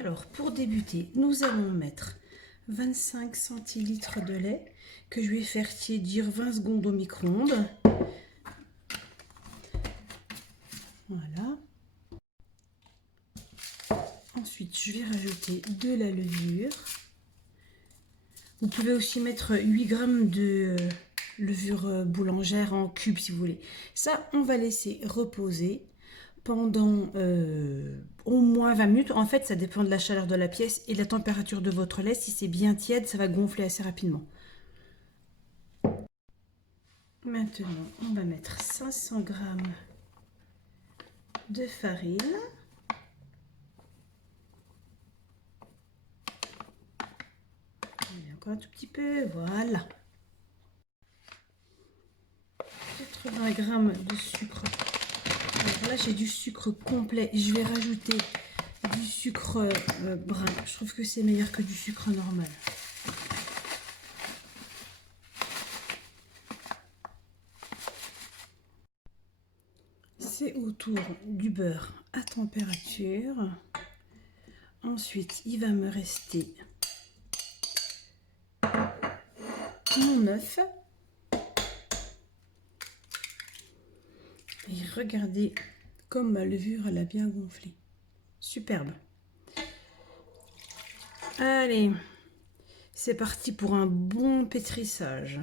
Alors, pour débuter, nous allons mettre 25 centilitres de lait que je vais faire tiédir 20 secondes au micro-ondes. Voilà. Ensuite, je vais rajouter de la levure. Vous pouvez aussi mettre 8 g de levure boulangère en cubes si vous voulez. Ça, on va laisser reposer pendant au moins 20 minutes. En fait, ça dépend de la chaleur de la pièce et de la température de votre lait. Si c'est bien tiède, ça va gonfler assez rapidement. Maintenant, on va mettre 500 g de farine. Et encore un tout petit peu, voilà. 80 g de sucre. Alors là, j'ai du sucre complet. Je vais rajouter du sucre brun. Je trouve que c'est meilleur que du sucre normal. C'est autour du beurre à température. Ensuite, il va me rester mon œuf. Et regardez comme ma levure, elle a bien gonflé. Superbe. Allez, c'est parti pour un bon pétrissage.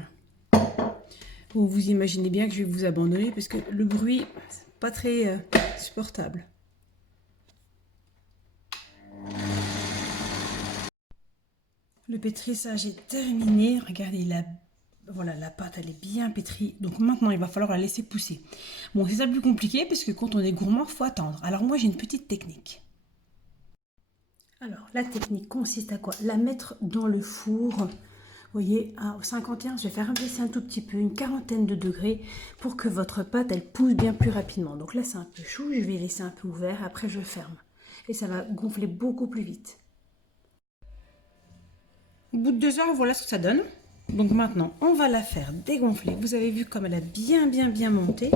Bon, vous imaginez bien que je vais vous abandonner parce que le bruit, c'est pas très supportable. Le pétrissage est terminé. Regardez, voilà, la pâte, elle est bien pétrie. Donc maintenant, il va falloir la laisser pousser. Bon, c'est ça le plus compliqué parce que quand on est gourmand, il faut attendre. Alors moi, j'ai une petite technique. Alors, la technique consiste à quoi? La mettre dans le four. Vous voyez, à 51, je vais faire baisser un tout petit peu, une quarantaine de degrés, pour que votre pâte, elle pousse bien plus rapidement. Donc là, c'est un peu chaud, je vais laisser un peu ouvert, après je ferme. Et ça va gonfler beaucoup plus vite. Au bout de 2 heures, voilà ce que ça donne. Donc maintenant, on va la faire dégonfler. Vous avez vu comme elle a bien monté.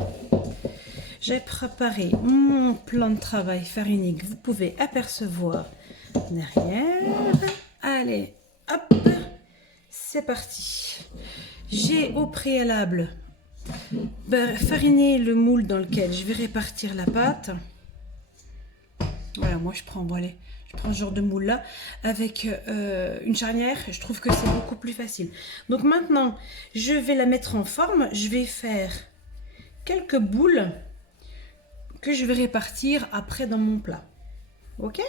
J'ai préparé mon plan de travail fariné que vous pouvez apercevoir derrière. Allez, hop, c'est parti. J'ai au préalable fariné le moule dans lequel je vais répartir la pâte. Voilà, moi je prends ce genre de moule là avec une charnière. Je trouve que c'est beaucoup plus facile. Donc maintenant, je vais la mettre en forme. Je vais faire quelques boules que je vais répartir après dans mon plat. Ok?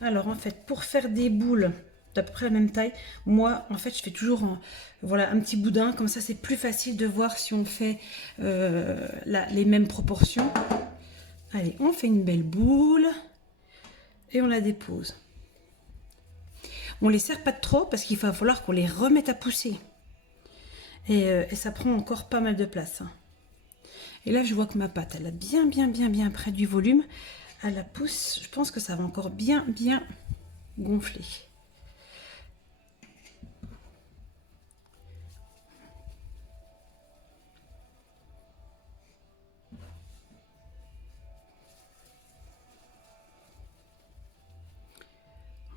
Alors en fait, pour faire des boules d'à peu près la même taille, moi en fait je fais toujours voilà, un petit boudin, comme ça c'est plus facile de voir si on fait les mêmes proportions. Allez, on fait une belle boule et on la dépose. On les serre pas trop parce qu'il va falloir qu'on les remette à pousser. Et ça prend encore pas mal de place. Et là je vois que ma pâte, elle a bien près du volume. À la pousse, je pense que ça va encore bien gonfler.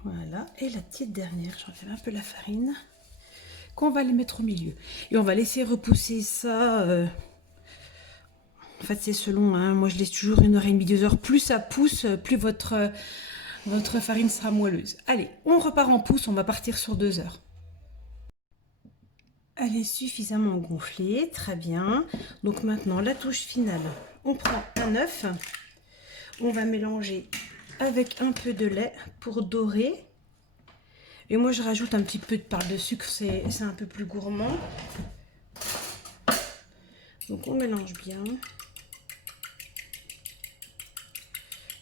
Voilà, et la petite dernière, j'enlève un peu la farine, qu'on va les mettre au milieu. Et on va laisser repousser ça. En fait, c'est selon, hein, moi je laisse toujours 1h30, 2 heures. Plus ça pousse, plus votre farine sera moelleuse. Allez, on repart en pousse, on va partir sur 2 heures. Elle est suffisamment gonflée, très bien. Donc maintenant, la touche finale, on prend un œuf, on va mélanger avec un peu de lait pour dorer. Et moi, je rajoute un petit peu de part de sucre, c'est un peu plus gourmand. Donc on mélange bien.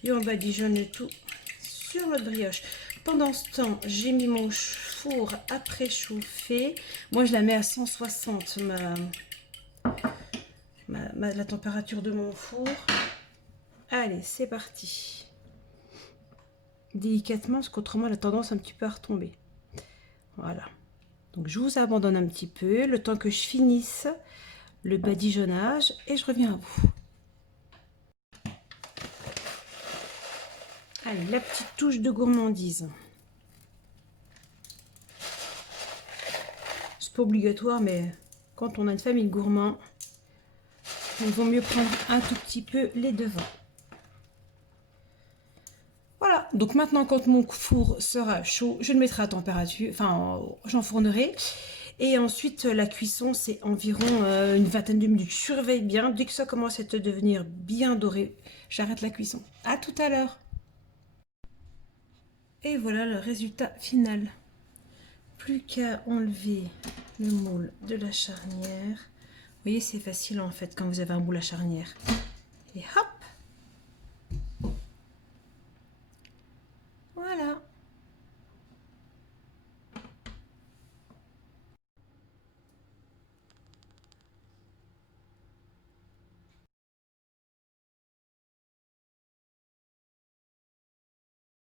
Et on badigeonne tout sur notre brioche. Pendant ce temps, j'ai mis mon four à préchauffer. Moi, je la mets à 160, la température de mon four. Allez, c'est parti. Délicatement, parce qu'autrement, elle a tendance un petit peu à retomber. Voilà. Donc, je vous abandonne un petit peu, le temps que je finisse le badigeonnage, et je reviens à vous. Allez, la petite touche de gourmandise. C'est pas obligatoire, mais quand on a une famille gourmand, il vaut mieux prendre un tout petit peu les devants. Voilà, donc maintenant quand mon four sera chaud, je le mettrai à température, enfin j'enfournerai. Et ensuite la cuisson c'est environ une vingtaine de minutes. Surveille bien, dès que ça commence à te devenir bien doré, j'arrête la cuisson. À tout à l'heure. Et voilà le résultat final. Plus qu'à enlever le moule de la charnière. Vous voyez, c'est facile en fait quand vous avez un moule à charnière. Et hop,